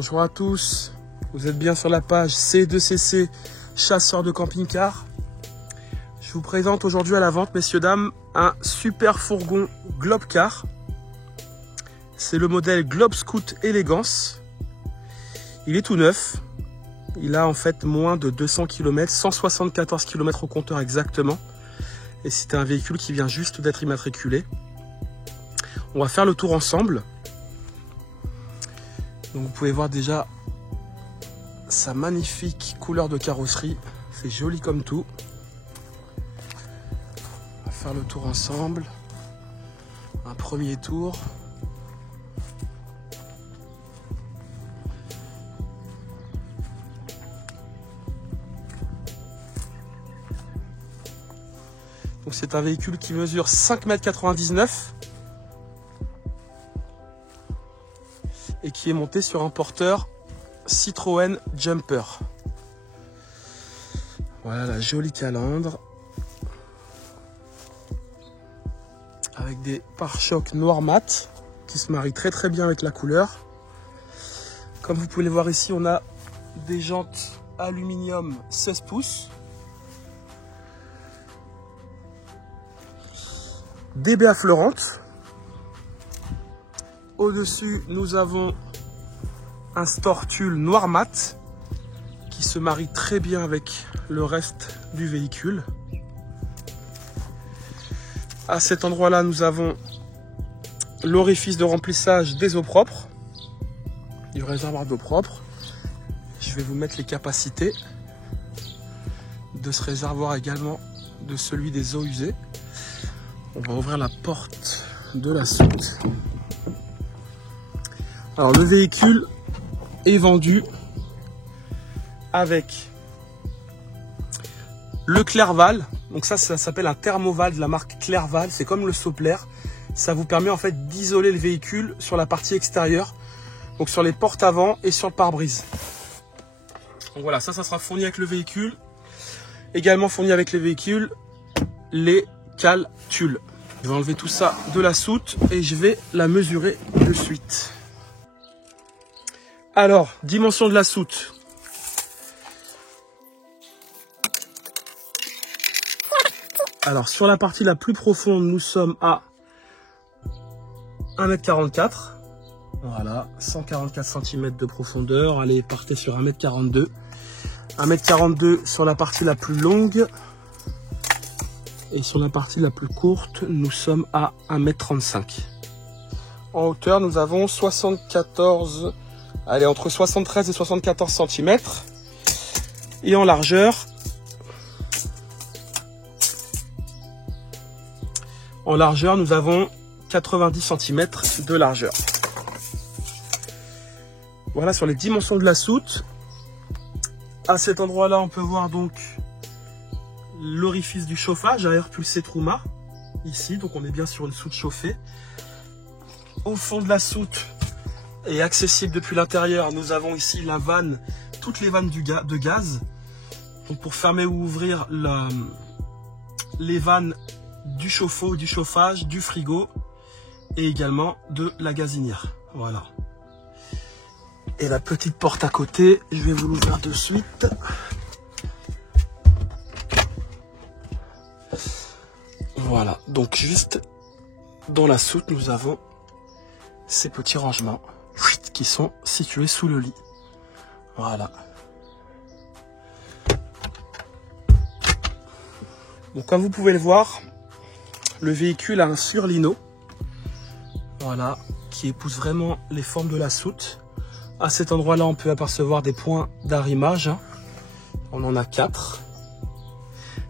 Bonjour à tous, vous êtes bien sur la page C2CC, chasseur de camping-car. Je vous présente aujourd'hui à la vente, messieurs, dames, un super fourgon Globcar. C'est le modèle Globe Scout Elegance. Il est tout neuf. Il a en fait moins de 200 km, 174 km au compteur exactement. Et c'est un véhicule qui vient juste d'être immatriculé. On va faire le tour ensemble. Donc vous pouvez voir déjà sa magnifique couleur de carrosserie. C'est joli comme tout. On va faire le tour ensemble. Un premier tour. Donc c'est un véhicule qui mesure 5,99 m et qui est monté sur un porteur Citroën Jumper. Voilà la jolie calandre avec des pare-chocs noir mat qui se marient très bien avec la couleur. Comme vous pouvez le voir ici, on a des jantes aluminium 16 pouces, des baies affleurantes. Au-dessus, nous avons un Stortulle noir mat qui se marie très bien avec le reste du véhicule. À cet endroit-là, nous avons l'orifice de remplissage des eaux propres, du réservoir d'eau propre. Je vais vous mettre les capacités de ce réservoir, également de celui des eaux usées. On va ouvrir la porte de la soute. Alors le véhicule est vendu avec le Clerval. Donc ça s'appelle un Thermoval de la marque Clerval. C'est comme le Soppler. Ça vous permet en fait d'isoler le véhicule sur la partie extérieure. Donc sur les portes avant et sur le pare-brise. Donc voilà, ça sera fourni avec le véhicule. Également fourni avec le véhicule, les cales tulle. Je vais enlever tout ça de la soute et je vais la mesurer de suite. Alors, dimension de la soute. Alors, sur la partie la plus profonde, nous sommes à 1,44 m. Voilà, 144 cm de profondeur. Allez, partez sur 1,42 m. 1,42 m sur la partie la plus longue. Et sur la partie la plus courte, nous sommes à 1,35 m. En hauteur, nous avons 74... Allez, entre 73 et 74 cm. Et en largeur, nous avons 90 cm de largeur. Voilà sur les dimensions de la soute. À cet endroit-là, on peut voir donc l'orifice du chauffage à air pulsé Truma. Ici, donc on est bien sur une soute chauffée. Au fond de la soute, et accessible depuis l'intérieur, nous avons ici la vanne, toutes les vannes de gaz. Donc pour fermer ou ouvrir les vannes du chauffe-eau, du chauffage, du frigo et également de la gazinière. Voilà. Et la petite porte à côté, je vais vous l'ouvrir de suite. Voilà, donc juste dans la soute, nous avons ces petits rangements qui sont situés sous le lit. Voilà. Donc comme vous pouvez le voir, le véhicule a un surlino, voilà, qui épouse vraiment les formes de la soute. À cet endroit-là, on peut apercevoir des points d'arrimage. On en a 4.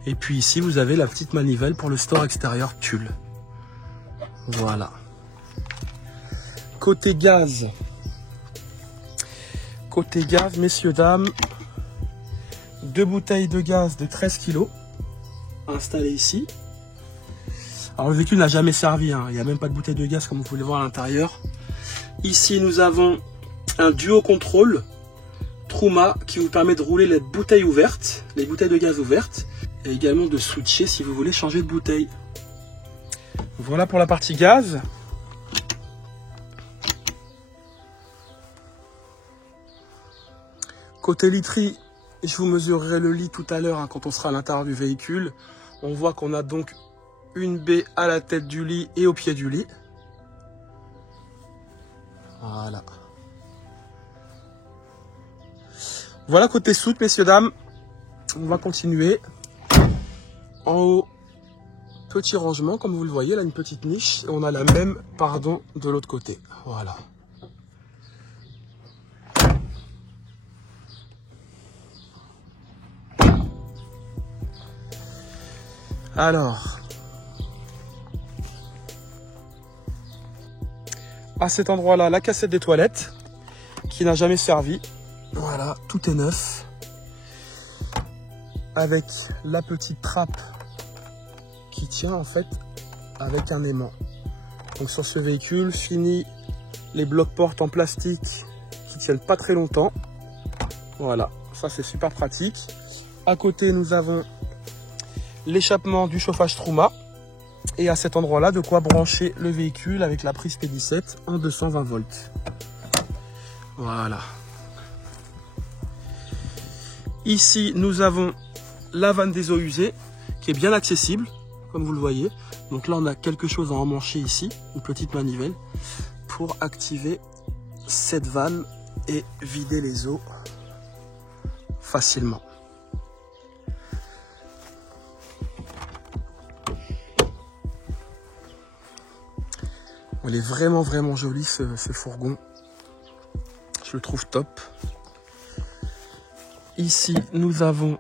Et puis ici, vous avez la petite manivelle pour le store extérieur tulle. Voilà. Côté gaz, messieurs, dames, 2 bouteilles de gaz de 13 kg installées ici. Alors le véhicule n'a jamais servi, hein. Il n'y a même pas de bouteille de gaz comme vous pouvez le voir à l'intérieur. Ici nous avons un duo contrôle Truma qui vous permet de rouler les bouteilles ouvertes, les bouteilles de gaz ouvertes, et également de switcher si vous voulez changer de bouteille. Voilà pour la partie gaz. Côté literie, je vous mesurerai le lit tout à l'heure hein, quand on sera à l'intérieur du véhicule. On voit qu'on a donc une baie à la tête du lit et au pied du lit. Voilà. Voilà côté soute, messieurs, dames. On va continuer. En haut, petit rangement, comme vous le voyez, là une petite niche. Et on a la même, pardon, de l'autre côté. Voilà. Alors, à cet endroit-là, la cassette des toilettes, qui n'a jamais servi. Voilà, tout est neuf. Avec la petite trappe qui tient en fait avec un aimant. Donc sur ce véhicule, fini les blocs portes en plastique qui tiennent pas très longtemps. Voilà, ça c'est super pratique. À côté, nous avons l'échappement du chauffage Truma. Et à cet endroit-là, de quoi brancher le véhicule avec la prise P17 en 220 volts. Voilà. Ici, nous avons la vanne des eaux usées qui est bien accessible, comme vous le voyez. Donc là, on a quelque chose à emmancher ici, une petite manivelle, pour activer cette vanne et vider les eaux facilement. Il est vraiment vraiment joli ce fourgon. Je le trouve top. Ici, nous avons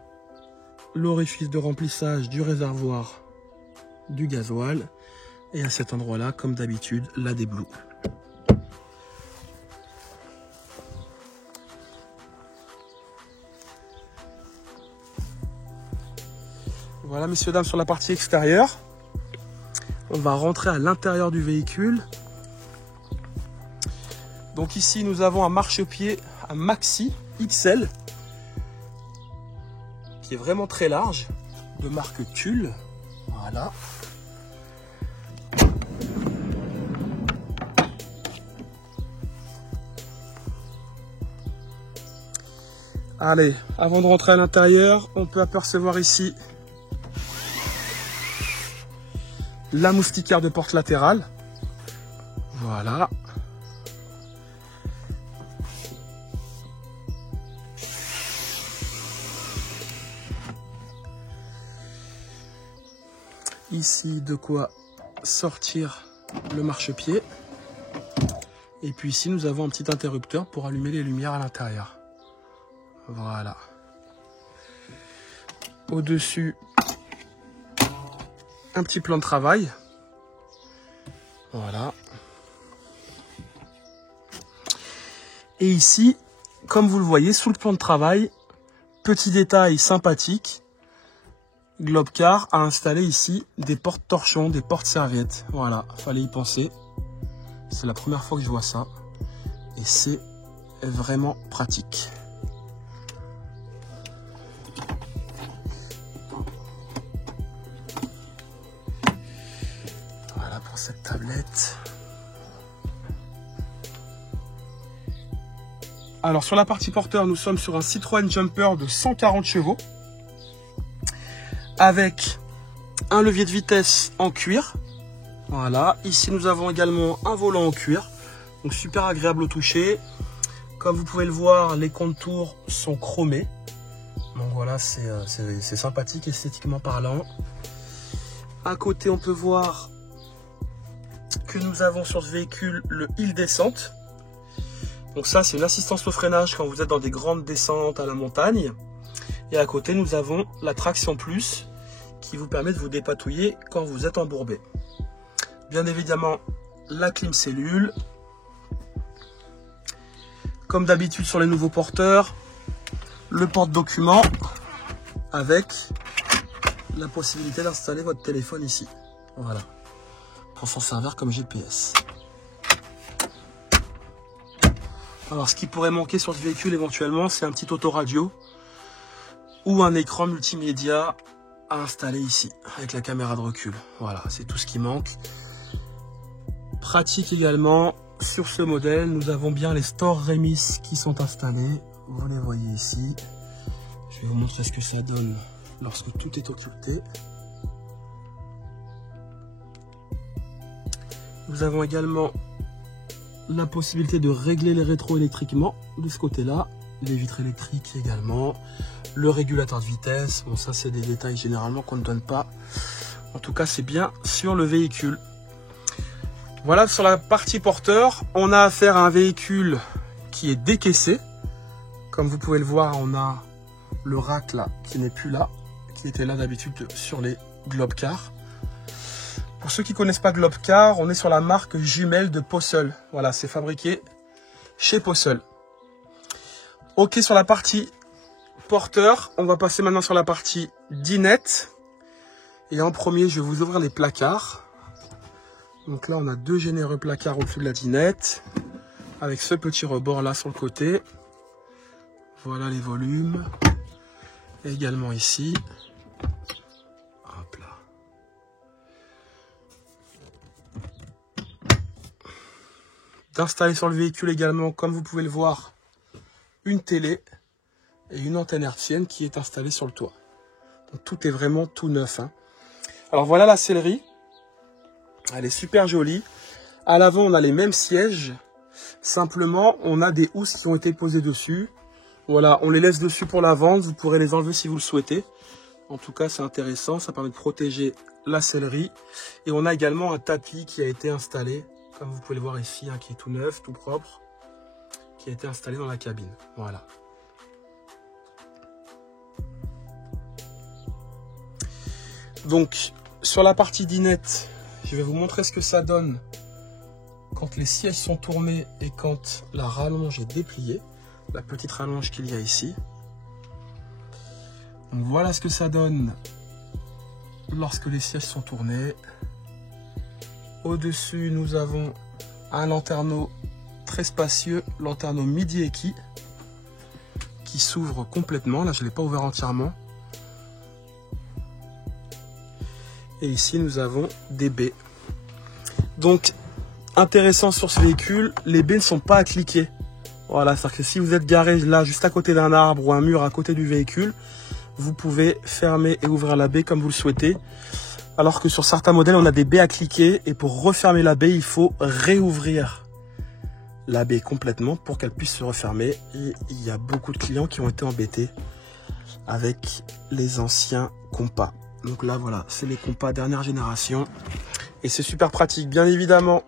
l'orifice de remplissage du réservoir du gasoil. Et à cet endroit-là, comme d'habitude, la déblue. Voilà, messieurs, dames, sur la partie extérieure. On va rentrer à l'intérieur du véhicule. Donc ici, nous avons un marchepied, un Maxi XL, qui est vraiment très large, de marque Tulle. Voilà. Allez, avant de rentrer à l'intérieur, on peut apercevoir ici la moustiquaire de porte latérale. Voilà. Ici, de quoi sortir le marchepied. Et puis ici, nous avons un petit interrupteur pour allumer les lumières à l'intérieur. Voilà. Au-dessus, un petit plan de travail. Voilà. Et ici, comme vous le voyez, sous le plan de travail, petit détail sympathique, Globcar a installé ici des portes torchons, des portes serviettes. Voilà, fallait y penser. C'est la première fois que je vois ça. Et c'est vraiment pratique. Voilà pour cette tablette. Alors sur la partie porteur, nous sommes sur un Citroën Jumper de 140 chevaux. Avec un levier de vitesse en cuir. Voilà, ici nous avons également un volant en cuir. Donc super agréable au toucher. Comme vous pouvez le voir, les contours sont chromés. Donc voilà, c'est sympathique esthétiquement parlant. À côté, on peut voir que nous avons sur ce véhicule le hill descente. Donc ça, c'est une assistance au freinage quand vous êtes dans des grandes descentes à la montagne. Et à côté, nous avons la traction plus qui vous permet de vous dépatouiller quand vous êtes embourbé. Bien évidemment, la clim cellule. Comme d'habitude sur les nouveaux porteurs, le porte-document avec la possibilité d'installer votre téléphone ici. Voilà, pour s'en servir comme GPS. Alors, ce qui pourrait manquer sur ce véhicule éventuellement, c'est un petit autoradio ou un écran multimédia à installer ici avec la caméra de recul. Voilà, c'est tout ce qui manque. Pratique également, sur ce modèle, nous avons bien les stores Remis qui sont installés. vous les voyez ici. Je vais vous montrer ce que ça donne lorsque tout est occupé. Nous avons également la possibilité de régler les rétros électriquement de ce côté-là. Les vitres électriques également. Le régulateur de vitesse. Bon, ça, c'est des détails généralement qu'on ne donne pas. En tout cas, c'est bien sur le véhicule. Voilà, sur la partie porteur, on a affaire à un véhicule qui est décaissé. Comme vous pouvez le voir, on a le rack là qui n'est plus là, qui était là d'habitude sur les Globcar. Pour ceux qui ne connaissent pas Globcar, on est sur la marque jumelle de Posseul. Voilà, c'est fabriqué chez Posseul. Ok, sur la partie porteur, on va passer maintenant sur la partie dinette. Et en premier, je vais vous ouvrir les placards. Donc là, on a deux généreux placards au-dessus de la dinette, avec ce petit rebord là sur le côté. Voilà les volumes. Et également ici. Hop là. D'installer sur le véhicule également, comme vous pouvez le voir, une télé et une antenne hertzienne qui est installée sur le toit. Donc tout est vraiment tout neuf, hein. Alors voilà la sellerie. Elle est super jolie. À l'avant, on a les mêmes sièges. Simplement, on a des housses qui ont été posées dessus. Voilà, on les laisse dessus pour la vente. Vous pourrez les enlever si vous le souhaitez. En tout cas, c'est intéressant. Ça permet de protéger la sellerie. Et on a également un tapis qui a été installé, comme vous pouvez le voir ici, hein, qui est tout neuf, tout propre, qui a été installé dans la cabine. Voilà. Donc, sur la partie dinette, je vais vous montrer ce que ça donne quand les sièges sont tournés et quand la rallonge est dépliée. La petite rallonge qu'il y a ici. Donc voilà ce que ça donne lorsque les sièges sont tournés. Au-dessus, nous avons un lanterneau très spacieux, lanterneau midi équi, qui s'ouvre complètement. Là, je ne l'ai pas ouvert entièrement. Et ici, nous avons des baies. Donc, intéressant sur ce véhicule, les baies ne sont pas à cliquer. Voilà, c'est-à-dire que si vous êtes garé là, juste à côté d'un arbre ou un mur à côté du véhicule, vous pouvez fermer et ouvrir la baie comme vous le souhaitez. Alors que sur certains modèles, on a des baies à cliquer. Et pour refermer la baie, il faut réouvrir la baie complètement pour qu'elle puisse se refermer. Et il y a beaucoup de clients qui ont été embêtés avec les anciens compas. Donc là, voilà, c'est les compas dernière génération. Et c'est super pratique. Bien évidemment,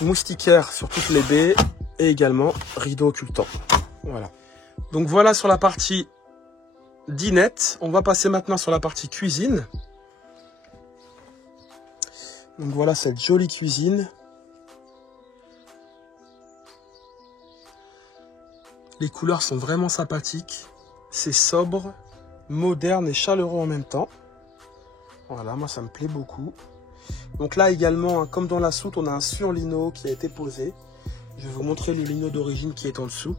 moustiquaire sur toutes les baies. Et également, rideau occultant. Voilà. Donc voilà sur la partie dinette. On va passer maintenant sur la partie cuisine. Donc voilà cette jolie cuisine. Les couleurs sont vraiment sympathiques. C'est sobre, moderne et chaleureux en même temps. Voilà, moi ça me plaît beaucoup. Donc là également, comme dans la soute, on a un surlino qui a été posé. Je vais vous montrer le lino d'origine qui est en dessous.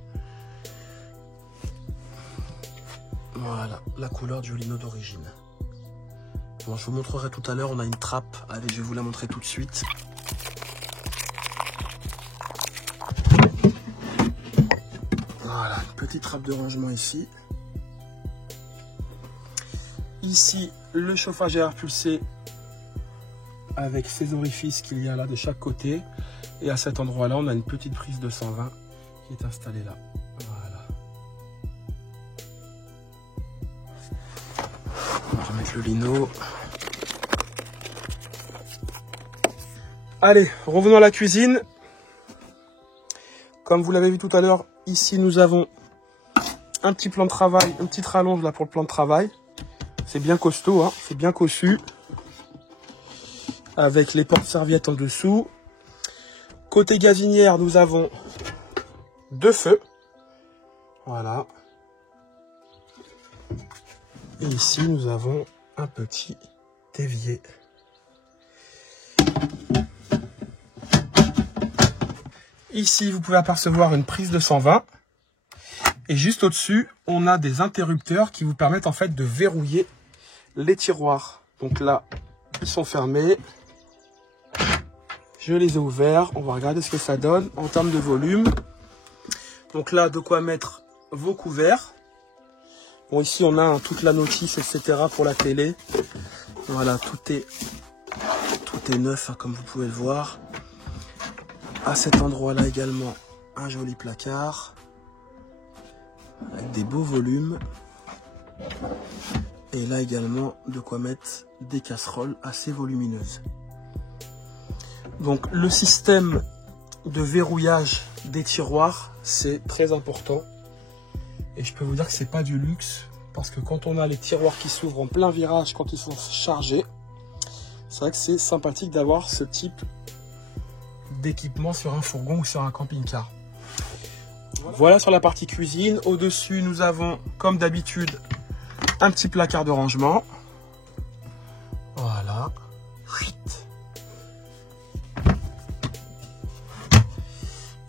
Voilà, la couleur du lino d'origine. Bon, je vous montrerai tout à l'heure, on a une trappe. Allez, je vais vous la montrer tout de suite. Voilà, une petite trappe de rangement ici. Ici, le chauffage à air pulsé avec ces orifices qu'il y a là de chaque côté. Et à cet endroit-là, on a une petite prise de 120 qui est installée là. Voilà. On va remettre le lino. Allez, revenons à la cuisine. Comme vous l'avez vu tout à l'heure, ici nous avons un petit plan de travail, une petite rallonge là pour le plan de travail. C'est bien costaud, hein, c'est bien cossu. Avec les porte-serviettes en dessous. Côté gazinière, nous avons deux feux. Voilà. Et ici, nous avons un petit évier. Ici, vous pouvez apercevoir une prise de 120. Et juste au-dessus, on a des interrupteurs qui vous permettent en fait de verrouiller les tiroirs. Donc là, ils sont fermés. Je les ai ouverts. On va regarder ce que ça donne en termes de volume. Donc là, de quoi mettre vos couverts. Bon, ici on a toute la notice, etc. pour la télé. Voilà, tout est neuf, hein, comme vous pouvez le voir. À cet endroit-là également, un joli placard avec des beaux volumes. Et là également, de quoi mettre des casseroles assez volumineuses. Donc le système de verrouillage des tiroirs, c'est très important. Et je peux vous dire que c'est pas du luxe, parce que quand on a les tiroirs qui s'ouvrent en plein virage, quand ils sont chargés, c'est vrai que c'est sympathique d'avoir ce type d'équipement sur un fourgon ou sur un camping-car. Voilà sur la partie cuisine. Au-dessus, nous avons, comme d'habitude, un petit placard de rangement. Voilà.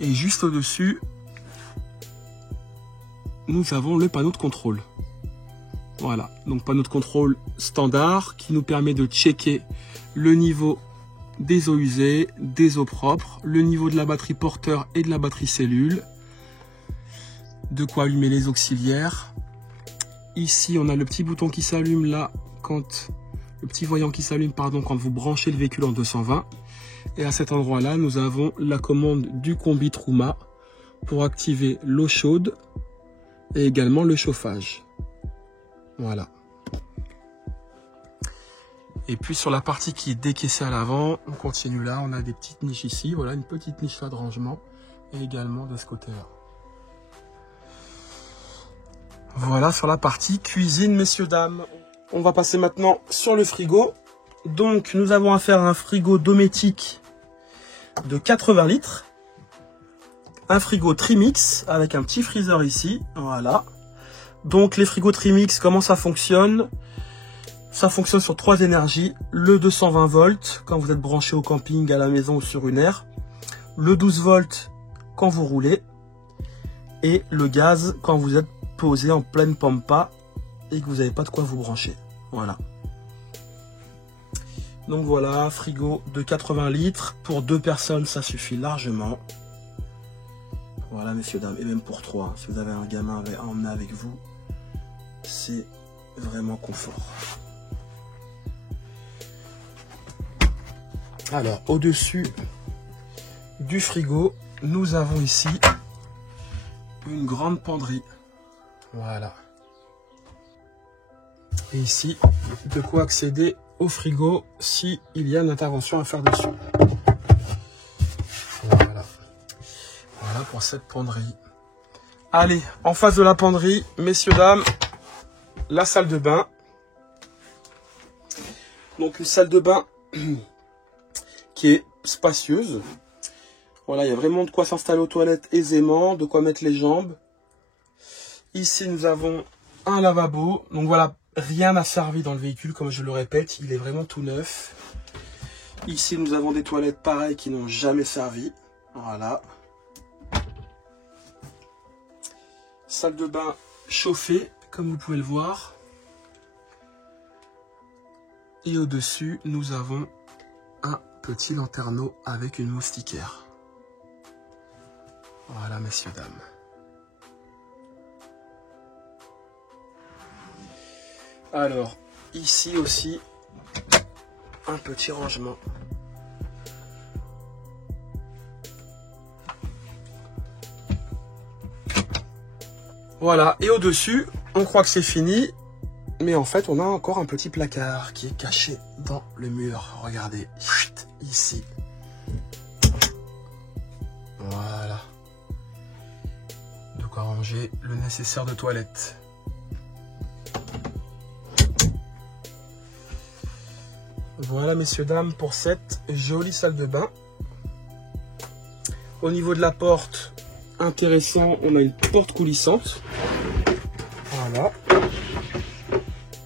Et juste au-dessus, nous avons le panneau de contrôle. Voilà, donc panneau de contrôle standard qui nous permet de checker le niveau des eaux usées, des eaux propres, le niveau de la batterie porteur et de la batterie cellule, de quoi allumer les auxiliaires. Ici, on a le petit bouton qui s'allume là, le petit voyant qui s'allume, pardon, quand vous branchez le véhicule en 220. Et à cet endroit-là, nous avons la commande du combi Truma pour activer l'eau chaude et également le chauffage. Voilà. Et puis sur la partie qui est décaissée à l'avant, on continue là, on a des petites niches ici. Voilà, une petite niche là de rangement et également de ce côté-là. Voilà sur la partie cuisine, messieurs, dames. On va passer maintenant sur le frigo. Donc nous avons affaire à un frigo Dometic de 80 litres. Un frigo Trimix avec un petit freezer ici. Voilà. Donc les frigos Trimix, comment ça fonctionne? Ça fonctionne sur 3 énergies. Le 220 volts quand vous êtes branché au camping, à la maison ou sur une aire. Le 12 volts quand vous roulez. Et le gaz quand vous êtes posé en pleine pampa et que vous n'avez pas de quoi vous brancher. Voilà. Donc voilà, frigo de 80 litres. Pour 2 personnes, ça suffit largement. Voilà, messieurs, dames, et même pour 3. Si vous avez un gamin à emmener avec vous, c'est vraiment confort. Alors, au-dessus du frigo, nous avons ici une grande penderie. Voilà. Et ici, de quoi accéder au frigo s'il y a une intervention à faire dessus. Voilà. Voilà pour cette penderie. Allez, en face de la penderie, messieurs, dames, la salle de bain. Donc une salle de bain qui est spacieuse. Voilà, il y a vraiment de quoi s'installer aux toilettes aisément, de quoi mettre les jambes. Ici, nous avons un lavabo. Donc voilà, rien n'a servi dans le véhicule, comme je le répète, il est vraiment tout neuf. Ici, nous avons des toilettes pareilles qui n'ont jamais servi. Voilà. Salle de bain chauffée, comme vous pouvez le voir. Et au-dessus, nous avons un petit lanterneau avec une moustiquaire. Voilà, messieurs, dames. Alors, ici aussi, un petit rangement. Voilà, et au-dessus, on croit que c'est fini, mais en fait, on a encore un petit placard qui est caché dans le mur. Regardez, ici. Voilà. De quoi ranger le nécessaire de toilette. Voilà, messieurs, dames, pour cette jolie salle de bain. Au niveau de la porte, intéressant, on a une porte coulissante. Voilà.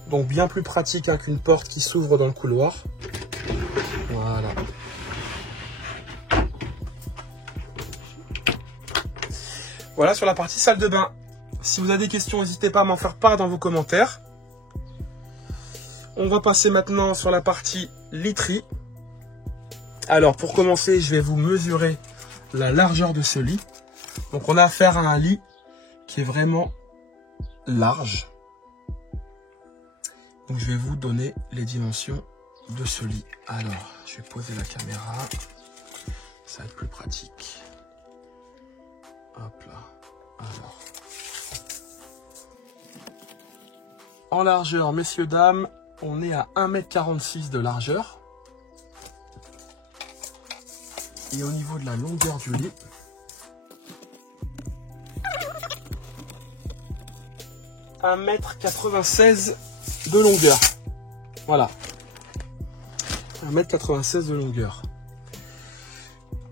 Donc bien plus pratique hein, qu'une porte qui s'ouvre dans le couloir. Voilà. Voilà sur la partie salle de bain. Si vous avez des questions, n'hésitez pas à m'en faire part dans vos commentaires. On va passer maintenant sur la partie literie. Alors pour commencer, je vais vous mesurer la largeur de ce lit. Donc on a affaire à un lit qui est vraiment large. Donc je vais vous donner les dimensions de ce lit. Alors, je vais poser la caméra. Ça va être plus pratique. Hop là. Alors. En largeur, messieurs, dames, on est à 1,46 m de largeur. Et au niveau de la longueur du lit, « 1,96 m de longueur. Voilà. 1,96 m de longueur.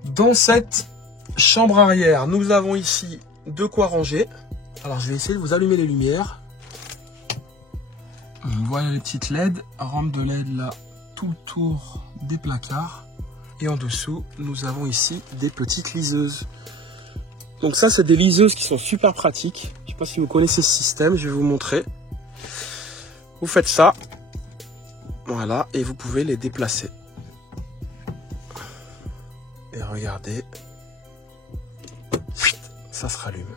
Dans cette chambre arrière, nous avons ici de quoi ranger. Alors, je vais essayer de vous allumer les lumières. Voilà les petites LED, rampe de LED là, tout le tour des placards. Et en dessous, nous avons ici des petites liseuses. Donc ça, c'est des liseuses qui sont super pratiques. Je ne sais pas si vous connaissez ce système, je vais vous montrer. Vous faites ça, voilà, et vous pouvez les déplacer. Et regardez, ça se rallume.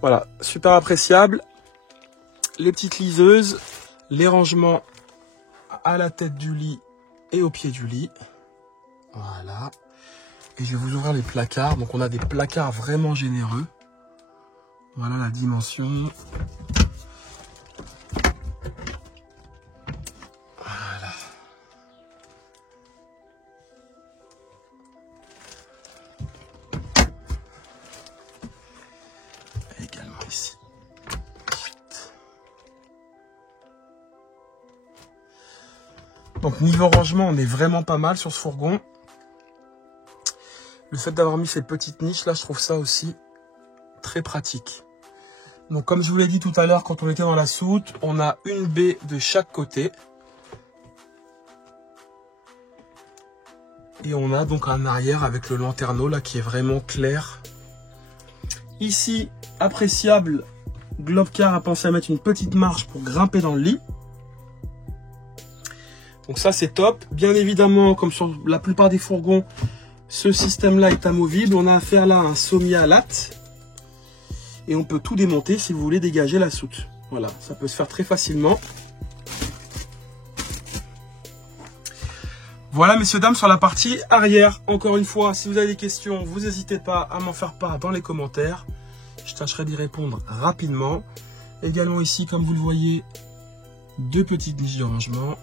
Voilà, super appréciable. Les petites liseuses, les rangements à la tête du lit et au pied du lit. Voilà. Et je vais vous ouvrir les placards. Donc on a des placards vraiment généreux. Voilà la dimension. Voilà. Et également ici. Donc niveau rangement, on est vraiment pas mal sur ce fourgon. Le fait d'avoir mis ces petites niches là, je trouve ça aussi très pratique. Donc comme je vous l'ai dit tout à l'heure quand on était dans la soute, on a une baie de chaque côté. Et on a donc un arrière avec le lanterneau là qui est vraiment clair. Ici, appréciable, Globcar a pensé à mettre une petite marche pour grimper dans le lit. Donc ça c'est top. Bien évidemment, comme sur la plupart des fourgons, ce système-là est amovible. On a affaire là à un sommier à latte. Et on peut tout démonter si vous voulez dégager la soute. Voilà, ça peut se faire très facilement. Voilà, messieurs, dames, sur la partie arrière. Encore une fois, si vous avez des questions, vous n'hésitez pas à m'en faire part dans les commentaires. Je tâcherai d'y répondre rapidement. Également ici, comme vous le voyez, deux petites niches de rangement.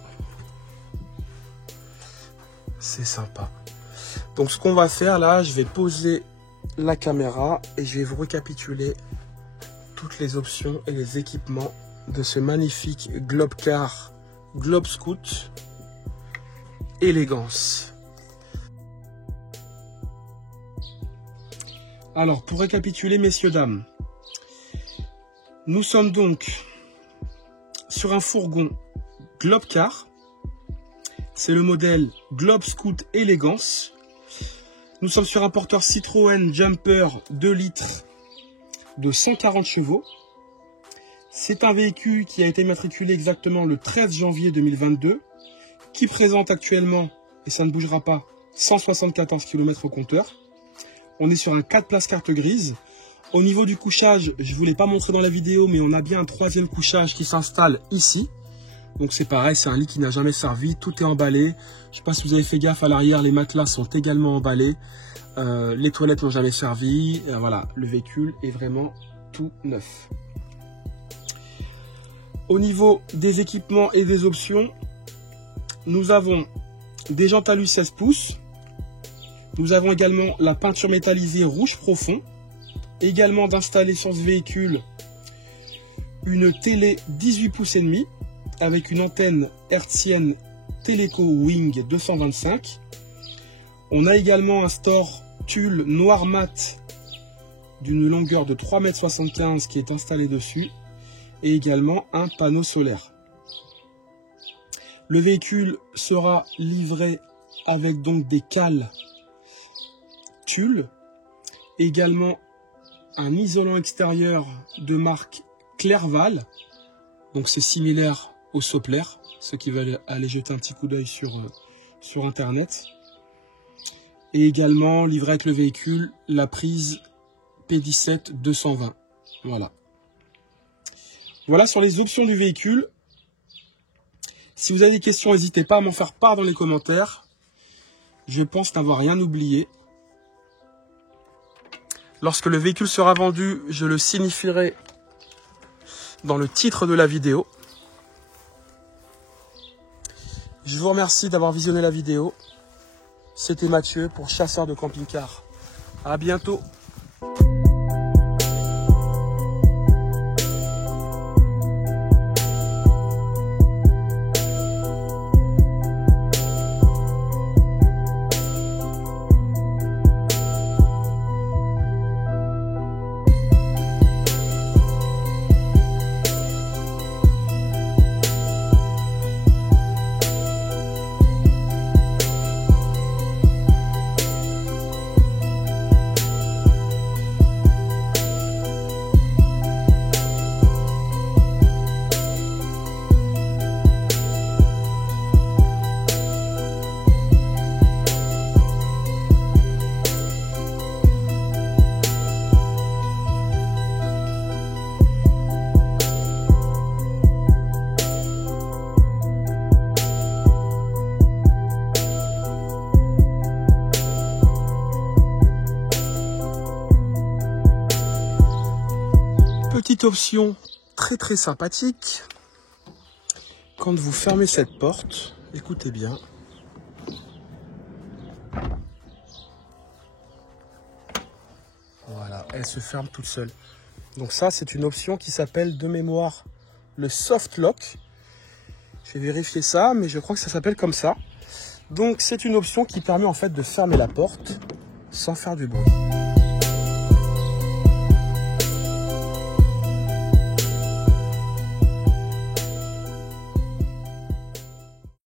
C'est sympa. Donc ce qu'on va faire là, je vais poser la caméra et je vais vous récapituler toutes les options et les équipements de ce magnifique Globcar Globscoot Élégance. Alors pour récapituler, messieurs, dames, nous sommes donc sur un fourgon Globcar. C'est le modèle Globscoot Élégance. Nous sommes sur un porteur Citroën Jumper 2 litres de 140 chevaux. C'est un véhicule qui a été matriculé exactement le 13 janvier 2022, qui présente actuellement, et ça ne bougera pas, 174 km au compteur. On est sur un 4 places carte grise. Au niveau du couchage, je ne vous l'ai pas montré dans la vidéo, mais on a bien un troisième couchage qui s'installe ici. Donc c'est pareil, c'est un lit qui n'a jamais servi, tout est emballé. Je ne sais pas si vous avez fait gaffe à l'arrière, les matelas sont également emballés. Les toilettes n'ont jamais servi. Voilà, le véhicule est vraiment tout neuf. Au niveau des équipements et des options, nous avons des jantes alu 16 pouces. Nous avons également la peinture métallisée rouge profond. Également d'installer sur ce véhicule une télé 18 pouces et demi avec une antenne hertzienne Teleco Wing 225. On a également un store tulle noir mat d'une longueur de 3,75 m qui est installé dessus et également un panneau solaire. Le véhicule sera livré avec donc des cales tulle, également un isolant extérieur de marque Clerval, donc c'est similaire au Soppler, ceux qui veulent aller jeter un petit coup d'œil sur internet. Et également livré avec le véhicule la prise P17 220. Voilà. Voilà sur les options du véhicule. Si vous avez des questions, n'hésitez pas à m'en faire part dans les commentaires. Je pense n'avoir rien oublié. Lorsque le véhicule sera vendu, je le signifierai dans le titre de la vidéo. Je vous remercie d'avoir visionné la vidéo. C'était Mathieu pour Chasseur de camping-car. À bientôt. Petite option très sympathique, quand vous fermez cette porte, écoutez bien, voilà, elle se ferme toute seule. Donc ça, c'est une option qui s'appelle de mémoire le soft lock. Je vais vérifier ça, mais je crois que ça s'appelle comme ça. Donc c'est une option qui permet en fait de fermer la porte sans faire du bruit.